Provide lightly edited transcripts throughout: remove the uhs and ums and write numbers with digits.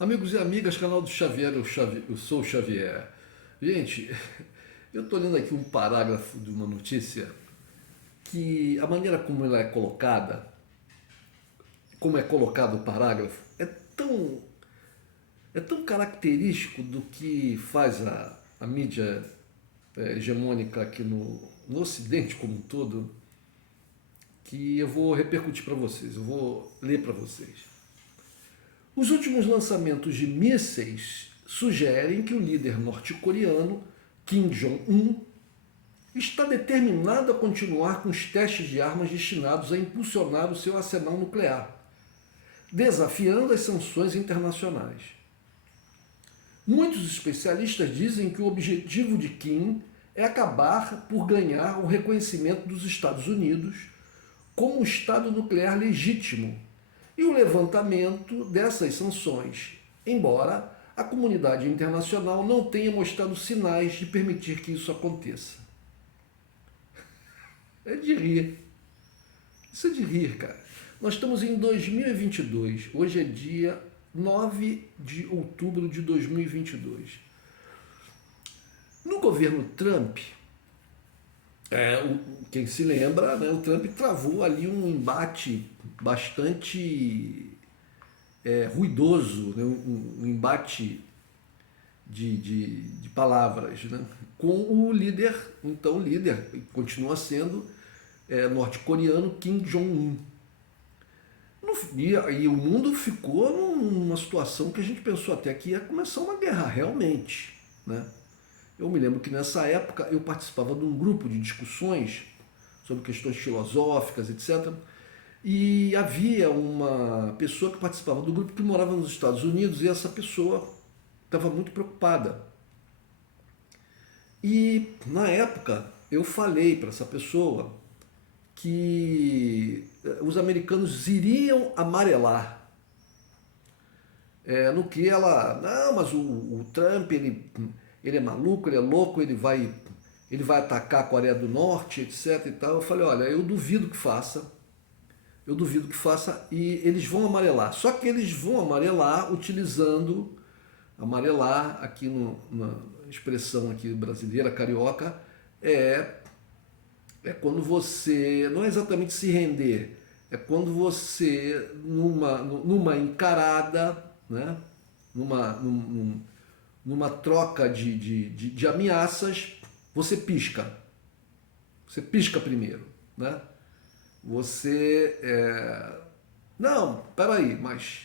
Amigos e amigas, canal do Xavier, eu sou o Xavier. Gente, eu estou lendo aqui um parágrafo de uma notícia que a maneira como ela é colocada, como é colocado o parágrafo, é tão característico do que faz a mídia hegemônica aqui no Ocidente como um todo, que eu vou repercutir para vocês, eu vou ler para vocês. Os últimos lançamentos de mísseis sugerem que o líder norte-coreano Kim Jong-un está determinado a continuar com os testes de armas destinados a impulsionar o seu arsenal nuclear, desafiando as sanções internacionais. Muitos especialistas dizem que o objetivo de Kim é acabar por ganhar o reconhecimento dos Estados Unidos como um Estado nuclear legítimo e o levantamento dessas sanções, embora a comunidade internacional não tenha mostrado sinais de permitir que isso aconteça. É de rir. Isso é de rir, cara. Nós estamos em 2022. Hoje é dia 9 de outubro de 2022. No governo Trump, quem se lembra, né, o Trump travou ali um embate bastante ruidoso, né, um embate de palavras, né, com o líder, então líder, continua sendo norte-coreano Kim Jong-un. E o mundo ficou numa situação que a gente pensou até que ia começar uma guerra realmente, né? Eu me lembro que nessa época eu participava de um grupo de discussões sobre questões filosóficas, etc. E havia uma pessoa que participava do grupo que morava nos Estados Unidos e essa pessoa estava muito preocupada. E na época eu falei para essa pessoa que os americanos iriam amarelar. No que ela, não, mas o Trump, ele é maluco, ele é louco, ele vai atacar a Coreia do Norte, etc e tal. Eu falei, olha, eu duvido que faça e eles vão amarelar. Só que eles vão amarelar utilizando, amarelar aqui na expressão aqui brasileira, carioca, é quando você, não é exatamente se render, é quando você, numa encarada, né? numa troca de ameaças, você pisca. Você pisca primeiro, né? Você não, peraí, mas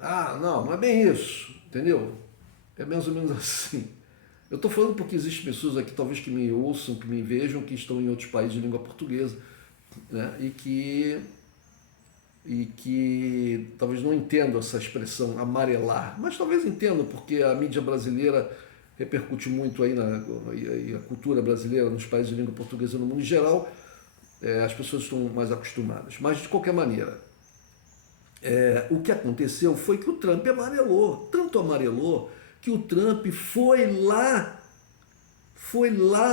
não é bem isso, entendeu? É mais ou menos assim. Eu estou falando porque existem pessoas aqui, talvez que me ouçam, que me vejam, que estão em outros países de língua portuguesa, né? E que talvez não entendam essa expressão amarelar, mas talvez entendam porque a mídia brasileira repercute muito aí e a cultura brasileira nos países de língua portuguesa no mundo em geral, as pessoas estão mais acostumadas. Mas de qualquer maneira, o que aconteceu foi que o Trump amarelou, tanto amarelou que o Trump foi lá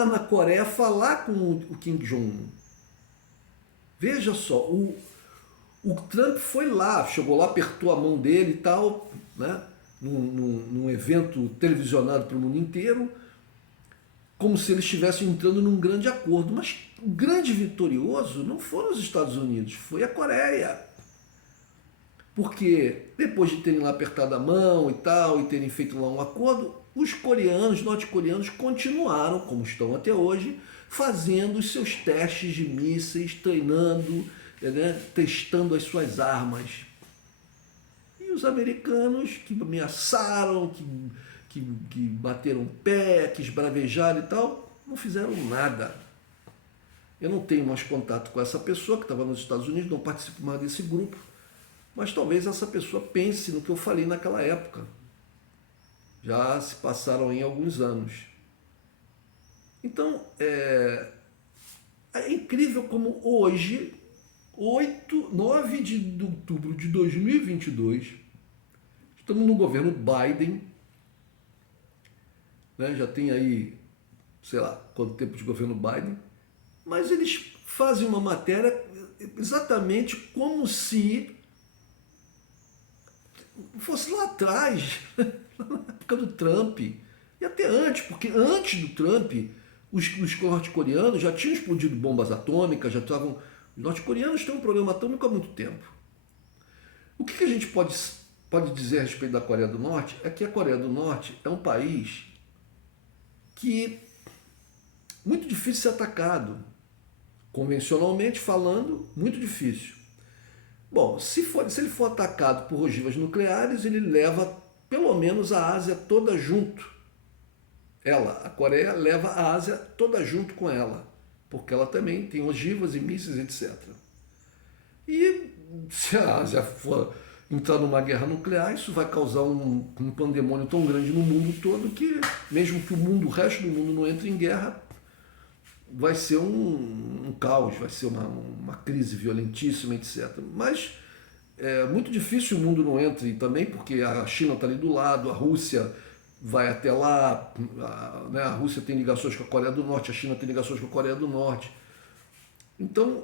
na Coreia falar com o Kim Jong-un. Veja só, o Trump foi lá, chegou lá, apertou a mão dele e tal, né, num evento televisionado para o mundo inteiro, como se eles estivessem entrando num grande acordo. Mas o grande vitorioso não foram os Estados Unidos, foi a Coreia. Porque depois de terem lá apertado a mão e tal, e terem feito lá um acordo, os coreanos, norte-coreanos, continuaram, como estão até hoje, fazendo os seus testes de mísseis, treinando, né, testando as suas armas. E os americanos que ameaçaram, que bateram pé, que esbravejaram e tal, não fizeram nada. Eu não tenho mais contato com essa pessoa que estava nos Estados Unidos, não participo mais desse grupo, mas talvez essa pessoa pense no que eu falei naquela época. Já se passaram aí alguns anos. Então, é incrível como hoje, 9 de outubro de 2022, estamos no governo Biden, né? Já tem aí, sei lá, quanto tempo de governo Biden, mas eles fazem uma matéria exatamente como se fosse lá atrás, na época do Trump, e até antes, porque antes do Trump, os norte-coreanos já tinham explodido bombas atômicas, já estavam. Os norte-coreanos têm um programa atômico há muito tempo. O que a gente pode dizer a respeito da Coreia do Norte é que a Coreia do Norte é um país que muito difícil ser atacado. Convencionalmente falando, muito difícil. Bom, se ele for atacado por ogivas nucleares, ele leva pelo menos a Ásia toda junto. A Coreia, leva a Ásia toda junto com ela, porque ela também tem ogivas e mísseis, etc. E se a Ásia for entrar numa guerra nuclear, isso vai causar um pandemônio tão grande no mundo todo que, mesmo que o resto do mundo não entre em guerra, vai ser um caos, vai ser uma crise violentíssima, etc. Mas é muito difícil o mundo não entre também, porque a China está ali do lado, a Rússia vai até lá, né? A Rússia tem ligações com a Coreia do Norte, a China tem ligações com a Coreia do Norte. Então,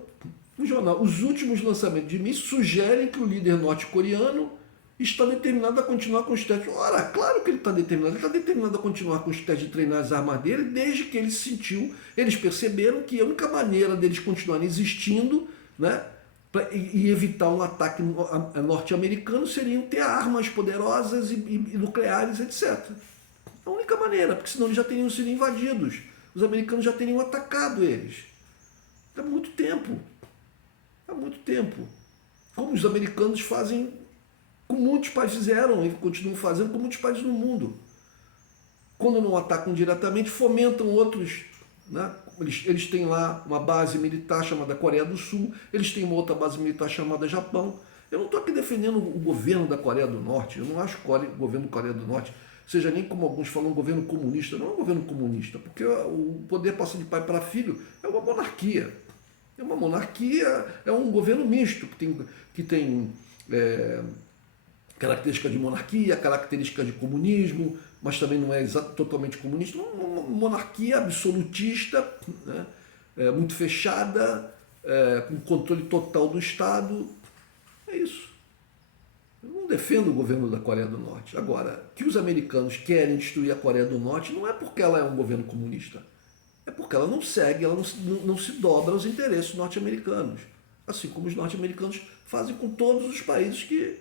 no jornal, os últimos lançamentos de mísseis sugerem que o líder norte-coreano está determinado a continuar com os testes. Ora, claro que ele está determinado a continuar com os testes de treinar as armas dele, desde que eles perceberam que a única maneira deles continuarem existindo, né, e evitar um ataque norte-americano seriam ter armas poderosas e nucleares, etc. A única maneira, porque senão eles já teriam sido invadidos. Os americanos já teriam atacado eles. Há muito tempo. Há muito tempo. Como os americanos fazem, como muitos países fizeram e continuam fazendo com muitos países no mundo. Quando não atacam diretamente, fomentam outros, né? Eles têm lá uma base militar chamada Coreia do Sul, eles têm uma outra base militar chamada Japão. Eu não estou aqui defendendo o governo da Coreia do Norte, eu não acho que o governo da Coreia do Norte seja nem como alguns falam um governo comunista. Não é um governo comunista, porque o poder passa de pai para filho, é uma monarquia. É uma monarquia, é um governo misto, que tem características de monarquia, características de comunismo, mas também não é totalmente comunista, uma monarquia absolutista, né? Muito fechada, com controle total do Estado. É isso. Eu não defendo o governo da Coreia do Norte. Agora, que os americanos querem destruir a Coreia do Norte não é porque ela é um governo comunista, é porque ela não segue, ela não se dobra aos interesses norte-americanos, assim como os norte-americanos fazem com todos os países que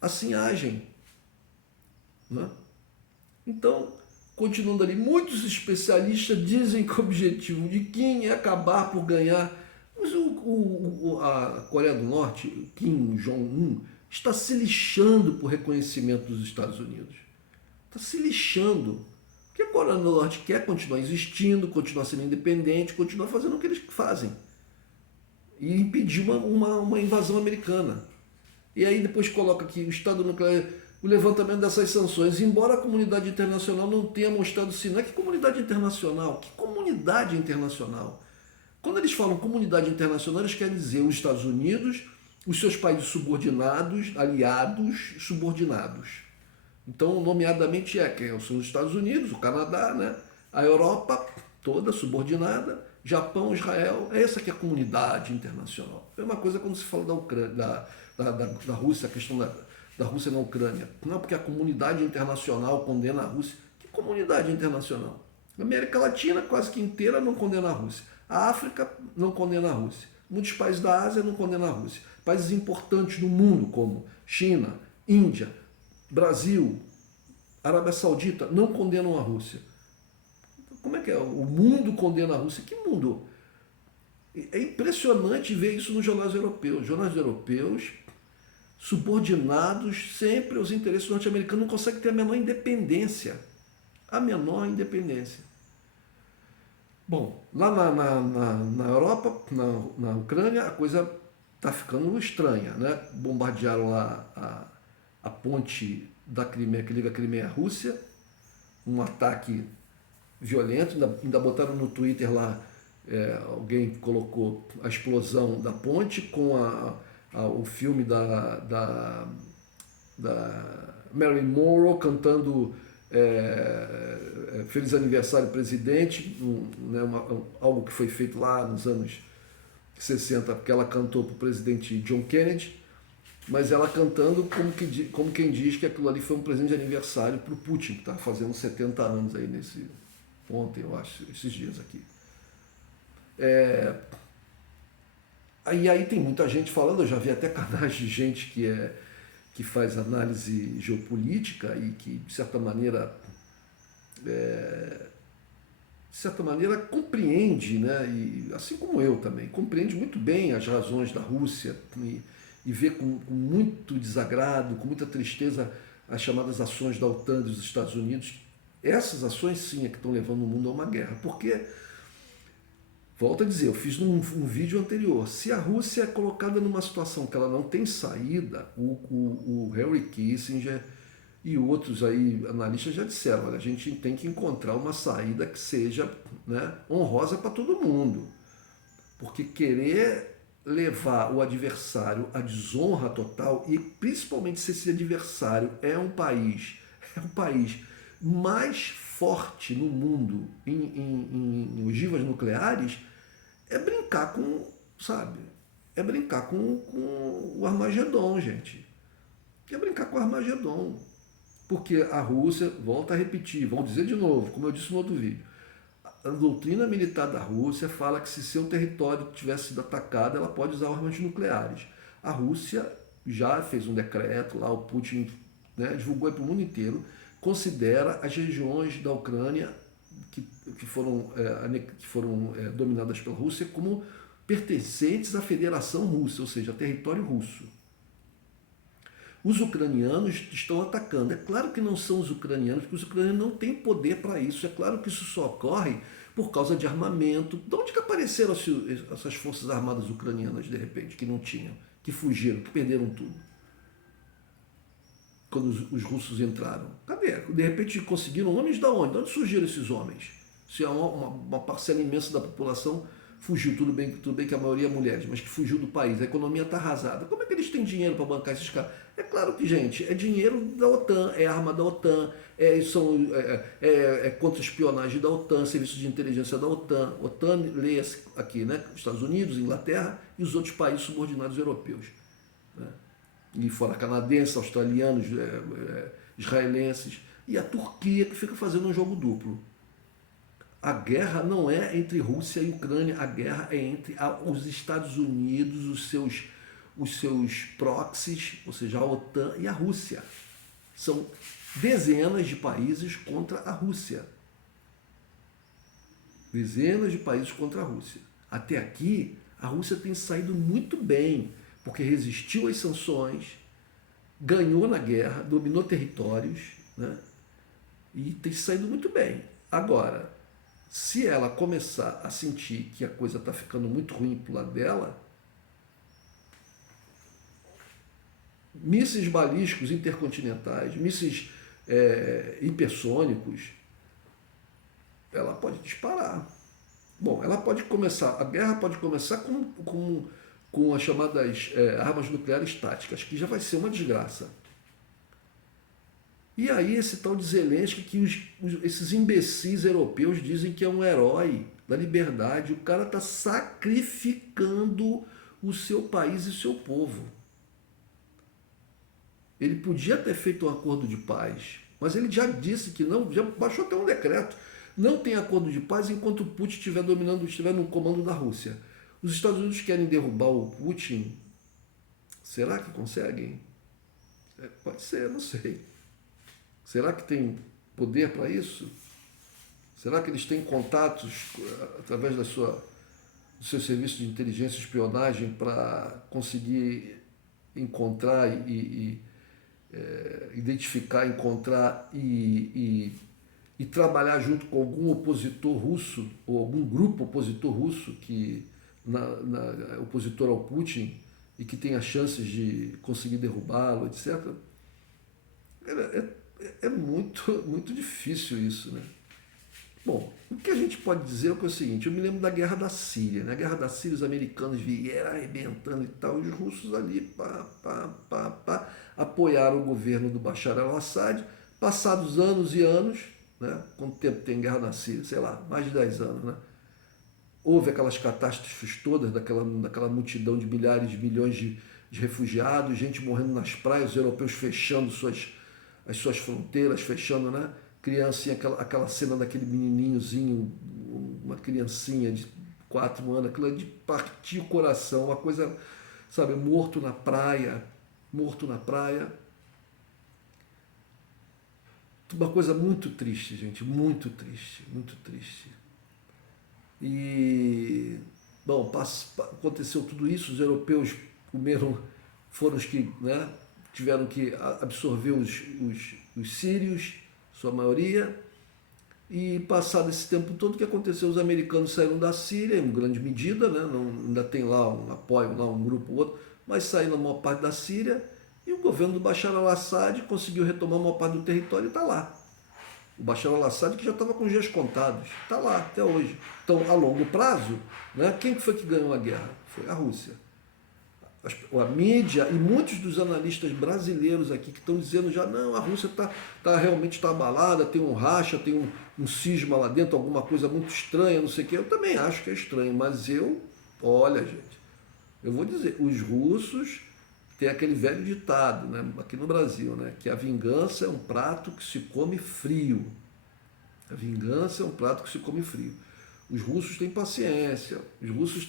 assim agem, né? Então, continuando ali, muitos especialistas dizem que o objetivo de Kim é acabar por ganhar. Mas a Coreia do Norte, Kim Jong-un, está se lixando por reconhecimento dos Estados Unidos. Está se lixando. Porque a Coreia do Norte quer continuar existindo, continuar sendo independente, continuar fazendo o que eles fazem. E impedir uma invasão americana. E aí depois coloca aqui o Estado nuclear, o levantamento dessas sanções, embora a comunidade internacional não tenha mostrado sinal. Que comunidade internacional? Que comunidade internacional? Quando eles falam comunidade internacional, eles querem dizer os Estados Unidos, os seus países subordinados, aliados subordinados. Então, nomeadamente são os Estados Unidos, o Canadá, né? A Europa toda subordinada, Japão, Israel, essa que é a comunidade internacional. É uma coisa quando se fala da Ucrânia, da Rússia, a questão da Rússia na Ucrânia. Não, porque a comunidade internacional condena a Rússia. Que comunidade internacional? A América Latina quase que inteira não condena a Rússia. A África não condena a Rússia. Muitos países da Ásia não condenam a Rússia. Países importantes no mundo, como China, Índia, Brasil, Arábia Saudita, não condenam a Rússia. Como é que é? O mundo condena a Rússia? Que mundo? É impressionante ver isso nos jornais europeus. Jornais europeus subordinados sempre aos interesses norte-americanos, não conseguem ter a menor independência. A menor independência. Bom, lá na Europa, na Ucrânia, a coisa está ficando estranha, né? Bombardearam lá a ponte da Crimeia, que liga a Crimeia à Rússia, um ataque violento, ainda botaram no Twitter lá, alguém colocou a explosão da ponte com o filme da Marilyn Monroe cantando Feliz Aniversário Presidente, né, algo que foi feito lá nos anos 60, porque ela cantou para o presidente John Kennedy. mas ela cantando como quem diz que aquilo ali foi um presente de aniversário para o Putin, que está fazendo 70 anos aí ontem, eu acho, esses dias aqui. Aí tem muita gente falando, eu já vi até canais de gente que faz análise geopolítica e que, de certa maneira compreende, né? E, assim como eu também, compreende muito bem as razões da Rússia e vê com muito desagrado, com muita tristeza, as chamadas ações da OTAN e dos Estados Unidos. Essas ações, sim, é que estão levando o mundo a uma guerra. Porque, volto a dizer, eu fiz um vídeo anterior, se a Rússia é colocada numa situação que ela não tem saída, o Henry Kissinger e outros aí analistas já disseram, olha, a gente tem que encontrar uma saída que seja, né, honrosa para todo mundo. Porque querer levar o adversário à desonra total, e principalmente se esse adversário é o país mais forte no mundo em ogivas nucleares, é brincar com, sabe? É brincar com o Armagedon, gente. É brincar com o Armagedon. Porque a Rússia, volta a repetir, vou dizer de novo, como eu disse no outro vídeo, a doutrina militar da Rússia fala que se seu território tivesse sido atacado, ela pode usar armas nucleares. A Rússia já fez um decreto, lá o Putin, né, divulgou para o mundo inteiro, considera as regiões da Ucrânia que foram dominadas pela Rússia como pertencentes à Federação Russa, ou seja, território russo. Os ucranianos estão atacando. É claro que não são os ucranianos, porque os ucranianos não têm poder para isso. É claro que isso só ocorre por causa de armamento. De onde que apareceram essas forças armadas ucranianas, de repente, que não tinham, que fugiram, que perderam tudo? Quando os russos entraram. Cadê? De repente conseguiram homens da onde? De onde surgiram esses homens? Se é uma parcela imensa da população fugiu, tudo bem que a maioria é mulheres, mas que fugiu do país, a economia está arrasada. Como é que eles têm dinheiro para bancar esses caras? É claro que, gente, é dinheiro da OTAN, é arma da OTAN, é contra-espionagem da OTAN, serviço de inteligência da OTAN. OTAN lê aqui, né? Estados Unidos, Inglaterra e os outros países subordinados europeus. Né? E fora canadenses, australianos, israelenses. E a Turquia, que fica fazendo um jogo duplo. A guerra não é entre Rússia e Ucrânia, a guerra é entre os Estados Unidos, os seus proxies, ou seja, a OTAN e a Rússia. São dezenas de países contra a Rússia. Dezenas de países contra a Rússia. Até aqui, a Rússia tem saído muito bem, porque resistiu às sanções, ganhou na guerra, dominou territórios, né? E tem saído muito bem. Agora, se ela começar a sentir que a coisa está ficando muito ruim para o lado dela, mísseis balísticos intercontinentais, mísseis hipersônicos, ela pode disparar. Bom, a guerra pode começar com as chamadas armas nucleares táticas, que já vai ser uma desgraça. E aí esse tal de Zelensky, que esses imbecis europeus dizem que é um herói da liberdade, o cara está sacrificando o seu país e o seu povo. Ele podia ter feito um acordo de paz, mas ele já disse que não, já baixou até um decreto. Não tem acordo de paz enquanto o Putin estiver no comando da Rússia. Os Estados Unidos querem derrubar o Putin. Será que conseguem? Pode ser, não sei. Será que tem poder para isso? Será que eles têm contatos através do seu serviço de inteligência e espionagem para conseguir encontrar identificar, encontrar e trabalhar junto com algum opositor russo ou algum grupo opositor russo que opositor ao Putin e que tenha chances de conseguir derrubá-lo, etc. É muito, muito difícil isso, né? Bom, o que a gente pode dizer é o seguinte, eu me lembro da Guerra da Síria, né? A Guerra da Síria, os americanos vieram arrebentando e tal, e os russos ali, apoiaram o governo do Bashar al-Assad, passados anos e anos, né? Quanto tempo tem guerra na Síria? Sei lá, mais de 10 anos, né? Houve aquelas catástrofes todas, daquela multidão de milhares de milhões de refugiados, gente morrendo nas praias, os europeus fechando as suas fronteiras, fechando, né? Criancinha, aquela cena daquele menininhozinho, uma criancinha de 4 anos, aquilo é de partir o coração, uma coisa, sabe, morto na praia, uma coisa muito triste, gente, muito triste, muito triste. E, bom, aconteceu tudo isso, os europeus comeram, foram os que, né, tiveram que absorver os sírios, sua maioria, e passado esse tempo todo, o que aconteceu? Os americanos saíram da Síria, em grande medida, né, ainda tem lá um apoio, lá um grupo ou outro, mas saíram a maior parte da Síria, e o governo do Bashar al-Assad conseguiu retomar a maior parte do território e está lá. O Bashar al-Assad, que já estava com os dias contados, está lá até hoje. Então, a longo prazo, né, quem foi que ganhou a guerra? Foi a Rússia. A mídia e muitos dos analistas brasileiros aqui que estão dizendo já, não, a Rússia realmente está abalada, tem um racha, tem um cisma lá dentro, alguma coisa muito estranha, não sei o quê. Eu também acho que é estranho, mas olha, gente, eu vou dizer, os russos têm aquele velho ditado, né, aqui no Brasil, né, que a vingança é um prato que se come frio. A vingança é um prato que se come frio. Os russos têm paciência, os russos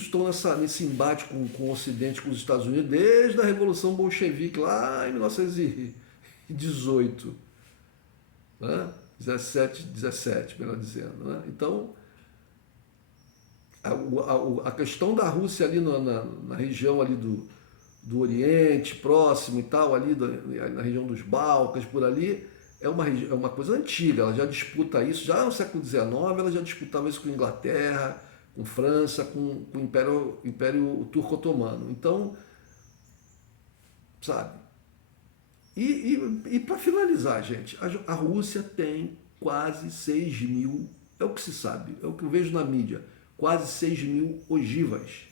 estão nesse embate com o Ocidente, com os Estados Unidos, desde a Revolução Bolchevique, lá em 1918, né? 17, melhor dizendo. Né? Então, a questão da Rússia ali na região ali do Oriente Próximo e tal, ali na região dos Balcãs, por ali, é uma coisa antiga, ela já disputa isso, já no século XIX ela já disputava isso com a Inglaterra, com França, com o Império Turco-Otomano. Então, sabe? E para finalizar, gente, a Rússia tem quase 6 mil, é o que se sabe, é o que eu vejo na mídia, quase 6 mil ogivas.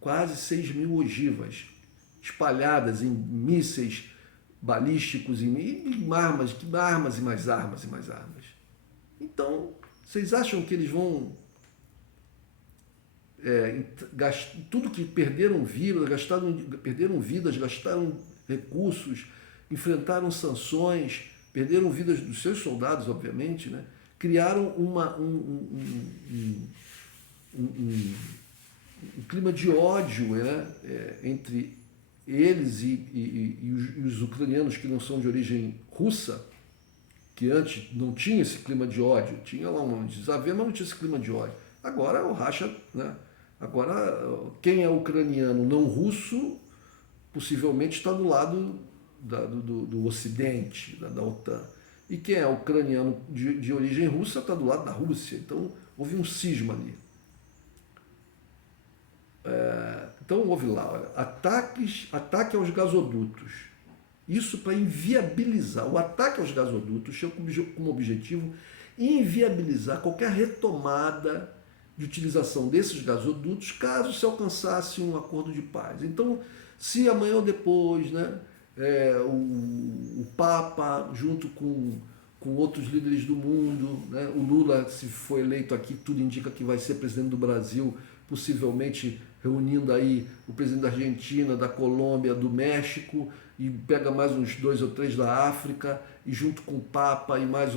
Quase 6 mil ogivas espalhadas em mísseis balísticos, em armas e mais armas e mais armas. Então, vocês acham que eles vão tudo que perderam vidas, gastaram recursos, enfrentaram sanções, perderam vidas dos seus soldados, obviamente, né? Criaram um clima de ódio, né? Entre eles e os ucranianos que não são de origem russa, que antes não tinha esse clima de ódio, tinha lá um desavença, mas não tinha esse clima de ódio. Agora o racha, né? Agora, quem é ucraniano não russo, possivelmente está do lado do Ocidente, da OTAN. E quem é ucraniano de origem russa está do lado da Rússia. Então, houve um cisma ali. Então, houve lá, olha, ataque aos gasodutos. Isso para inviabilizar. O ataque aos gasodutos tinha como objetivo inviabilizar qualquer retomada de utilização desses gasodutos, caso se alcançasse um acordo de paz. Então, se amanhã ou depois, né, o Papa, junto com outros líderes do mundo, né, o Lula, se for eleito aqui, tudo indica que vai ser presidente do Brasil, possivelmente reunindo aí o presidente da Argentina, da Colômbia, do México, e pega mais uns 2 ou 3 da África, e junto com o Papa e mais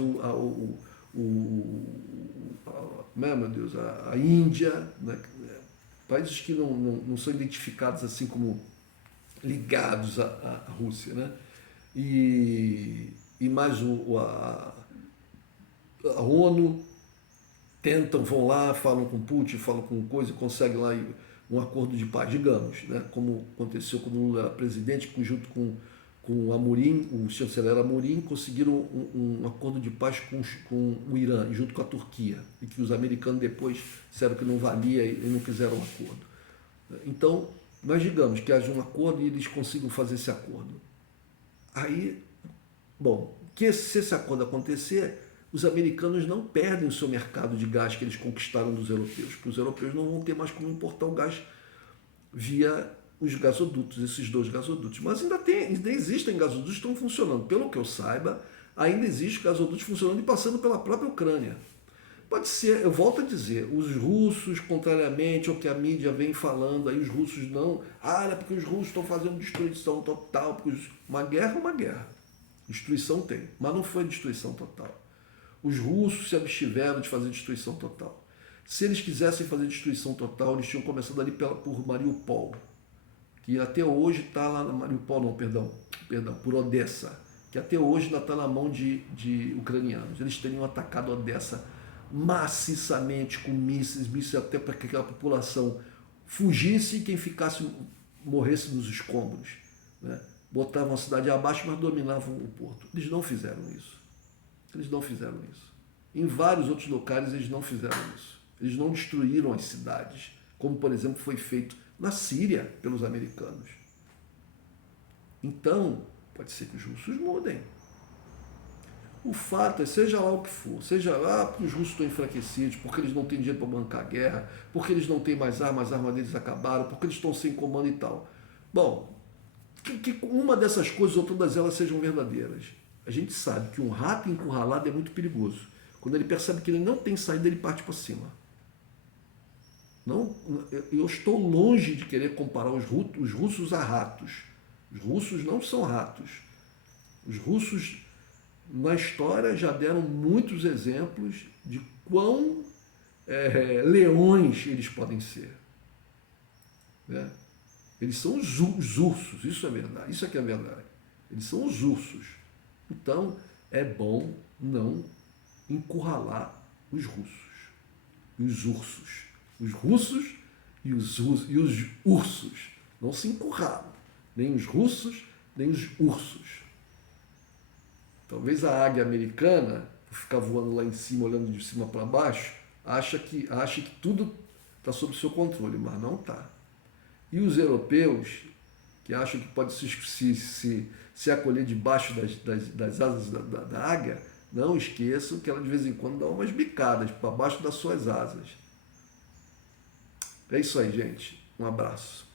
meu Deus, a Índia, né? Países que não são identificados assim como ligados à Rússia, né? E mais a ONU vão lá, falam com Putin, falam com coisa, conseguem lá um acordo de paz, digamos, né? Como aconteceu quando o Lula era presidente, junto com o Amorim, o chanceler Amorim, conseguiram um acordo de paz com o Irã, junto com a Turquia, e que os americanos depois disseram que não valia e não quiseram um acordo. Então, nós digamos que haja um acordo e eles consigam fazer esse acordo. Aí, bom, se esse acordo acontecer, os americanos não perdem o seu mercado de gás que eles conquistaram dos europeus, porque os europeus não vão ter mais como importar o gás via os gasodutos, esses 2 gasodutos. Mas ainda existem gasodutos que estão funcionando. Pelo que eu saiba, ainda existem gasodutos funcionando e passando pela própria Ucrânia. Pode ser, eu volto a dizer, os russos, contrariamente ao que a mídia vem falando, aí os russos não, é porque os russos estão fazendo destruição total, porque uma guerra é uma guerra. Destruição tem, mas não foi destruição total. Os russos se abstiveram de fazer destruição total. Se eles quisessem fazer destruição total, eles tinham começado ali por Mariupol, que até hoje está lá na Mariupol, não, perdão, por Odessa, que até hoje ainda está na mão de ucranianos. Eles teriam atacado Odessa maciçamente com mísseis até para que aquela população fugisse e quem ficasse morresse nos escombros. Né? Botavam a cidade abaixo, mas dominavam o porto. Eles não fizeram isso. Eles não fizeram isso. Em vários outros locais eles não fizeram isso. Eles não destruíram as cidades, como por exemplo foi feito na Síria pelos americanos. Então, pode ser que os russos mudem. O fato é, seja lá o que for, seja lá porque os russos estão enfraquecidos, porque eles não têm dinheiro para bancar a guerra, porque eles não têm mais armas, as armas deles acabaram, porque eles estão sem comando e tal. Bom, que uma dessas coisas ou todas elas sejam verdadeiras. A gente sabe que um rato encurralado é muito perigoso. Quando ele percebe que ele não tem saída, ele parte para cima. Não, eu estou longe de querer comparar os russos a ratos. Os russos não são ratos. Os russos, na história, já deram muitos exemplos de quão leões eles podem ser. Né? Eles são os ursos, isso é verdade, isso é que é verdade. Eles são os ursos. Então, é bom não encurralar os russos e os ursos. Os russos e os ursos. Não se encurralam. Nem os russos, nem os ursos. Talvez a águia americana, por ficar voando lá em cima, olhando de cima para baixo, ache que tudo está sob seu controle, mas não está. E os europeus, que acham que pode se acolher debaixo das asas da águia, não esqueçam que ela de vez em quando dá umas bicadas para baixo das suas asas. É isso aí, gente. Um abraço.